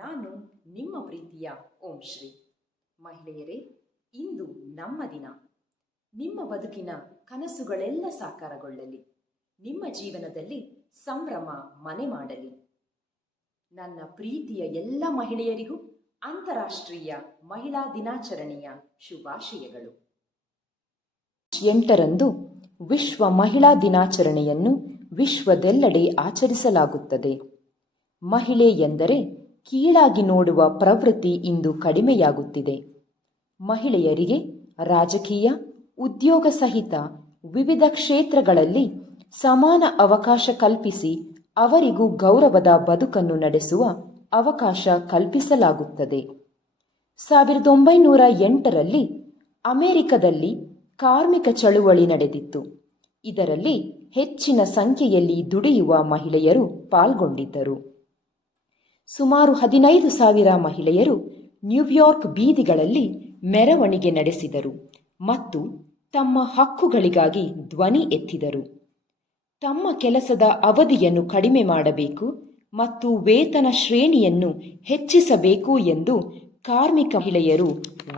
ನಾನು ನಿಮ್ಮ ಪ್ರೀತಿಯ ಓಂ ಶ್ರೀ. ಮಹಿಳೆಯರೇ, ಇಂದು ನಮ್ಮ ದಿನ. ನಿಮ್ಮ ಬದುಕಿನ ಕನಸುಗಳೆಲ್ಲ ಸಾಕಾರಗೊಳ್ಳಲಿ. ನಿಮ್ಮ ಜೀವನದಲ್ಲಿ ಸಂಭ್ರಮ ಮನೆ ಮಾಡಲಿ. ನನ್ನ ಪ್ರೀತಿಯ ಎಲ್ಲ ಮಹಿಳೆಯರಿಗೂ ಅಂತಾರಾಷ್ಟ್ರೀಯ ಮಹಿಳಾ ದಿನಾಚರಣೆಯ ಶುಭಾಶಯಗಳು. 8ರಂದು ವಿಶ್ವ ಮಹಿಳಾ ದಿನಾಚರಣೆಯನ್ನು ವಿಶ್ವದೆಲ್ಲೆಡೆ ಆಚರಿಸಲಾಗುತ್ತದೆ. ಮಹಿಳೆ ಎಂದರೆ ಕೀಳಾಗಿ ನೋಡುವ ಪ್ರವೃತ್ತಿ ಇಂದು ಕಡಿಮೆಯಾಗುತ್ತಿದೆ. ಮಹಿಳೆಯರಿಗೆ ರಾಜಕೀಯ, ಉದ್ಯೋಗ ಸಹಿತ ವಿವಿಧ ಕ್ಷೇತ್ರಗಳಲ್ಲಿ ಸಮಾನ ಅವಕಾಶ ಕಲ್ಪಿಸಿ ಅವರಿಗೂ ಗೌರವದ ಬದುಕನ್ನು ನಡೆಸುವ ಅವಕಾಶ ಕಲ್ಪಿಸಲಾಗುತ್ತದೆ. 1908ರಲ್ಲಿ ಅಮೆರಿಕದಲ್ಲಿ ಕಾರ್ಮಿಕ ಚಳುವಳಿ ನಡೆದಿತ್ತು. ಇದರಲ್ಲಿ ಹೆಚ್ಚಿನ ಸಂಖ್ಯೆಯಲ್ಲಿ ದುಡಿಯುವ ಮಹಿಳೆಯರು ಪಾಲ್ಗೊಂಡಿದ್ದರು. ಸುಮಾರು 15,000 ಮಹಿಳೆಯರು ನ್ಯೂಯಾರ್ಕ್ ಬೀದಿಗಳಲ್ಲಿ ಮೆರವಣಿಗೆ ನಡೆಸಿದರು ಮತ್ತು ತಮ್ಮ ಹಕ್ಕುಗಳಿಗಾಗಿ ಧ್ವನಿ ಎತ್ತಿದರು. ತಮ್ಮ ಕೆಲಸದ ಅವಧಿಯನ್ನು ಕಡಿಮೆ ಮಾಡಬೇಕು ಮತ್ತು ವೇತನ ಶ್ರೇಣಿಯನ್ನು ಹೆಚ್ಚಿಸಬೇಕು ಎಂದು ಕಾರ್ಮಿಕ ಮಹಿಳೆಯರು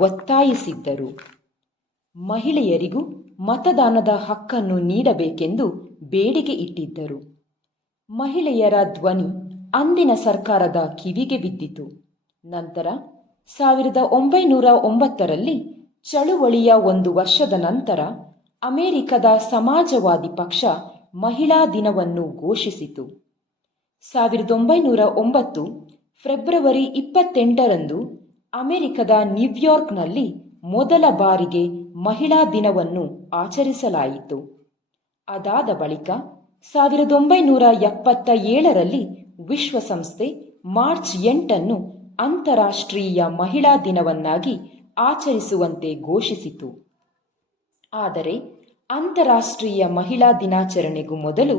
ಒತ್ತಾಯಿಸಿದ್ದರು. ಮಹಿಳೆಯರಿಗೂ ಮತದಾನದ ಹಕ್ಕನ್ನು ನೀಡಬೇಕೆಂದು ಬೇಡಿಕೆ ಇಟ್ಟಿದ್ದರು. ಮಹಿಳೆಯರ ಧ್ವನಿ ಅಂದಿನ ಸರ್ಕಾರದ ಕಿವಿಗೆ ಬಿದ್ದಿತು. ನಂತರ 1909ರಲ್ಲಿ ಚಳುವಳಿಯ 1 ವರ್ಷದ ನಂತರ ಅಮೆರಿಕದ ಸಮಾಜವಾದಿ ಪಕ್ಷ ಮಹಿಳಾ ದಿನವನ್ನು ಘೋಷಿಸಿತು. 1909 ಫೆಬ್ರವರಿ 28ರಂದು ಅಮೆರಿಕದ ನ್ಯೂಯಾರ್ಕ್ನಲ್ಲಿ ಮೊದಲ ಬಾರಿಗೆ ಮಹಿಳಾ ದಿನವನ್ನು ಆಚರಿಸಲಾಯಿತು. ಅದಾದ ಬಳಿಕ 1977ರಲ್ಲಿ ವಿಶ್ವಸಂಸ್ಥೆ ಮಾರ್ಚ್ 8ನ್ನು ಅಂತಾರಾಷ್ಟ್ರೀಯ ಮಹಿಳಾ ದಿನವನ್ನಾಗಿ ಆಚರಿಸುವಂತೆ ಘೋಷಿಸಿತು. ಆದರೆ ಅಂತಾರಾಷ್ಟ್ರೀಯ ಮಹಿಳಾ ದಿನಾಚರಣೆಗೂ ಮೊದಲು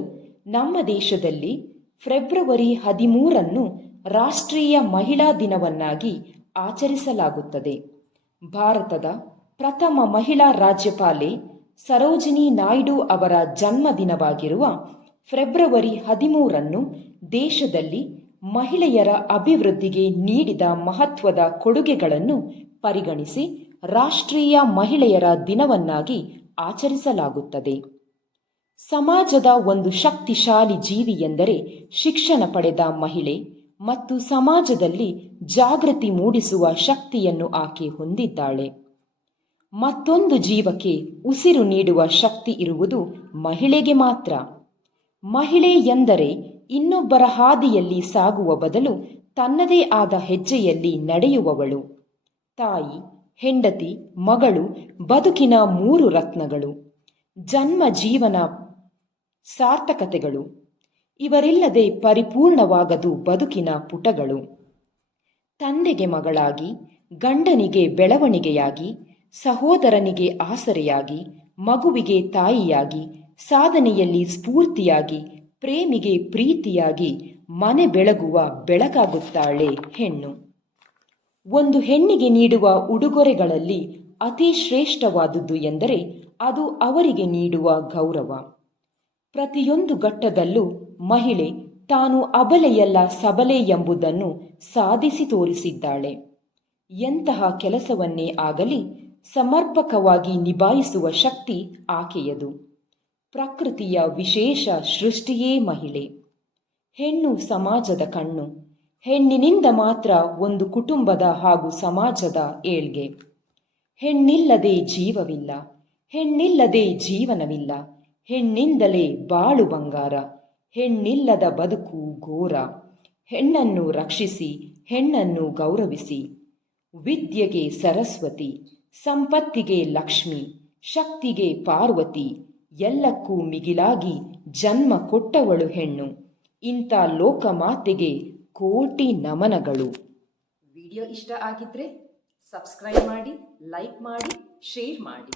ನಮ್ಮ ದೇಶದಲ್ಲಿ ಫೆಬ್ರವರಿ 13ನ್ನು ರಾಷ್ಟ್ರೀಯ ಮಹಿಳಾ ದಿನವನ್ನಾಗಿ ಆಚರಿಸಲಾಗುತ್ತದೆ. ಭಾರತದ ಪ್ರಥಮ ಮಹಿಳಾ ರಾಜ್ಯಪಾಲೆ ಸರೋಜಿನಿ ನಾಯ್ಡು ಅವರ ಜನ್ಮದಿನವಾಗಿರುವ ಫೆಬ್ರವರಿ 13ನ್ನು ದೇಶದಲ್ಲಿ ಮಹಿಳೆಯರ ಅಭಿವೃದ್ಧಿಗೆ ನೀಡಿದ ಮಹತ್ವದ ಕೊಡುಗೆಗಳನ್ನು ಪರಿಗಣಿಸಿ ರಾಷ್ಟ್ರೀಯ ಮಹಿಳೆಯರ ದಿನವನ್ನಾಗಿ ಆಚರಿಸಲಾಗುತ್ತದೆ. ಸಮಾಜದ ಒಂದು ಶಕ್ತಿಶಾಲಿ ಜೀವಿ ಎಂದರೆ ಶಿಕ್ಷಣ ಪಡೆದ ಮಹಿಳೆ ಮತ್ತು ಸಮಾಜದಲ್ಲಿ ಜಾಗೃತಿ ಮೂಡಿಸುವ ಶಕ್ತಿಯನ್ನು ಆಕೆ ಹೊಂದಿದ್ದಾಳೆ. ಮತ್ತೊಂದು ಜೀವಕ್ಕೆ ಉಸಿರು ನೀಡುವ ಶಕ್ತಿ ಇರುವುದು ಮಹಿಳೆಗೆ ಮಾತ್ರ. ಮಹಿಳೆ ಎಂದರೆ ಇನ್ನೊಬ್ಬರ ಹಾದಿಯಲ್ಲಿ ಸಾಗುವ ಬದಲು ತನ್ನದೇ ಆದ ಹೆಜ್ಜೆಯಲ್ಲಿ ನಡೆಯುವವಳು. ತಾಯಿ, ಹೆಂಡತಿ, ಮಗಳು ಬದುಕಿನ 3 ರತ್ನಗಳು. ಜನ್ಮ ಜೀವನ ಸಾರ್ಥಕತೆಗಳು. ಇವರಿಲ್ಲದೆ ಪರಿಪೂರ್ಣವಾಗದು ಬದುಕಿನ ಪುಟಗಳು. ತಂದೆಗೆ ಮಗಳಾಗಿ, ಗಂಡನಿಗೆ ಬೆಳವಣಿಗೆಯಾಗಿ, ಸಹೋದರನಿಗೆ ಆಸರೆಯಾಗಿ, ಮಗುವಿಗೆ ತಾಯಿಯಾಗಿ, ಸಾಧನೆಯಲ್ಲಿ ಸ್ಫೂರ್ತಿಯಾಗಿ, ಪ್ರೇಮಿಗೆ ಪ್ರೀತಿಯಾಗಿ ಮನೆ ಬೆಳಗುವ ಬೆಳಕಾಗುತ್ತಾಳೆ ಹೆಣ್ಣು. ಒಂದು ಹೆಣ್ಣಿಗೆ ನೀಡುವ ಉಡುಗೊರೆಗಳಲ್ಲಿ ಅತಿ ಶ್ರೇಷ್ಠವಾದುದು ಎಂದರೆ ಅದು ಅವರಿಗೆ ನೀಡುವ ಗೌರವ. ಪ್ರತಿಯೊಂದು ಘಟ್ಟದಲ್ಲೂ ಮಹಿಳೆ ತಾನು ಅಬಲೆಯಲ್ಲ ಸಬಲೆ ಎಂಬುದನ್ನು ಸಾಧಿಸಿ ತೋರಿಸಿದ್ದಾಳೆ. ಎಂತಹ ಕೆಲಸವನ್ನೇ ಆಗಲಿ ಸಮರ್ಪಕವಾಗಿ ನಿಭಾಯಿಸುವ ಶಕ್ತಿ ಆಕೆಯದು. ಪ್ರಕೃತಿಯ ವಿಶೇಷ ಸೃಷ್ಟಿಯೇ ಮಹಿಳೆ. ಹೆಣ್ಣು ಸಮಾಜದ ಕಣ್ಣು. ಹೆಣ್ಣಿನಿಂದ ಮಾತ್ರ ಒಂದು ಕುಟುಂಬದ ಹಾಗೂ ಸಮಾಜದ ಏಳ್ಗೆ. ಹೆಣ್ಣಿಲ್ಲದೆ ಜೀವವಿಲ್ಲ, ಹೆಣ್ಣಿಲ್ಲದೆ ಜೀವನವಿಲ್ಲ. ಹೆಣ್ಣಿಂದಲೇ ಬಾಳು ಬಂಗಾರ, ಹೆಣ್ಣಿಲ್ಲದ ಬದುಕು ಘೋರ. ಹೆಣ್ಣನ್ನು ರಕ್ಷಿಸಿ, ಹೆಣ್ಣನ್ನು ಗೌರವಿಸಿ. ವಿದ್ಯೆಗೆ ಸರಸ್ವತಿ, ಸಂಪತ್ತಿಗೆ ಲಕ್ಷ್ಮಿ, ಶಕ್ತಿಗೆ ಪಾರ್ವತಿ, ಎಲ್ಲಕ್ಕೂ ಮಿಗಿಲಾಗಿ ಜನ್ಮ ಕೊಟ್ಟವಳು ಹೆಣ್ಣು. ಇಂಥ ಲೋಕಮಾತೆಗೆ ಕೋಟಿ ನಮನಗಳು. ವಿಡಿಯೋ ಇಷ್ಟ ಆಗಿದ್ರೆ ಸಬ್ಸ್ಕ್ರೈಬ್ ಮಾಡಿ, ಲೈಕ್ ಮಾಡಿ, ಶೇರ್ ಮಾಡಿ.